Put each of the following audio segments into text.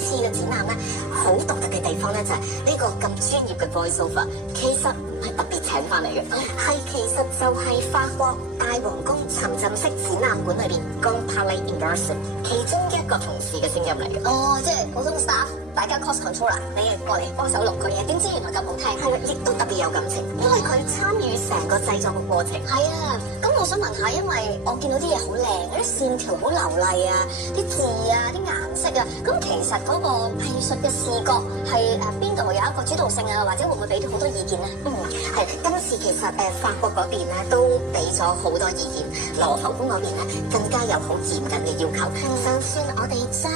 次嘅展覽咧，好獨特嘅地方咧就係呢個咁專業嘅 voiceover，其實唔係特別請翻嚟嘅，係其實就係法國大皇宮沉浸式展覽館裏邊 Grand Palais Immersive 其中一個同事嘅聲音嚟嘅。哦，即係普通 staff，大家 cost controller，你係過嚟幫手錄佢嘢，點知原來咁好聽？係啦，亦都特別有感情，因為佢參與成個製作嘅過程。係啊，咁我想問下，因為我見到啲嘢好靚，啲線條好流麗啊，啲字啊，啲顏色啊，咁其實嗰個藝術嘅視覺係邊度有一個主導性啊，或者會唔會俾好多意見咧？係今次其實法國嗰邊咧都俾咗好多意見，羅浮宮嗰邊咧更加有好嚴謹嘅要求。就算我哋將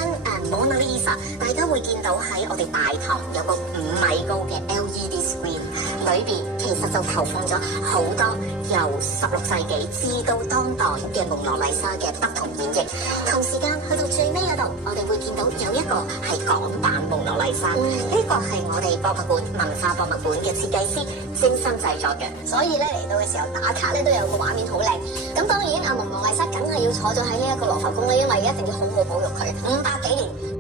Mona Lisa，大家會見到喺我哋大堂有個5米高嘅 LED screen， 裏邊其實就投放咗好多由16世紀至到當代嘅蒙娜麗莎嘅不同演繹。同時間去到最尾嗰度，我哋會見到有一個係港版蒙娜麗莎，呢個係我哋博物館文化博物館嘅設計師精心製作嘅，所以咧嚟到嘅時候打卡咧都有個畫面好靚。咁當然阿蒙娜麗莎梗係要坐咗喺呢一個羅浮宮咧，因為一定要好好保育佢500幾年。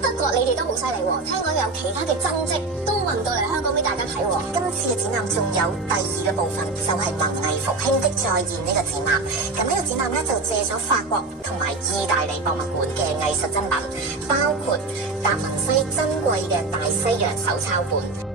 德國你哋都好犀利喎，聽講有其他嘅真跡都運到嚟香港俾大家睇喎。今次嘅展覽仲有第2個部分，就係文藝復興的再現呢個展覽。咁呢個展覽咧就借咗法國同埋意大利博物館嘅藝術珍品，包括達文西珍貴嘅大西洋手抄本。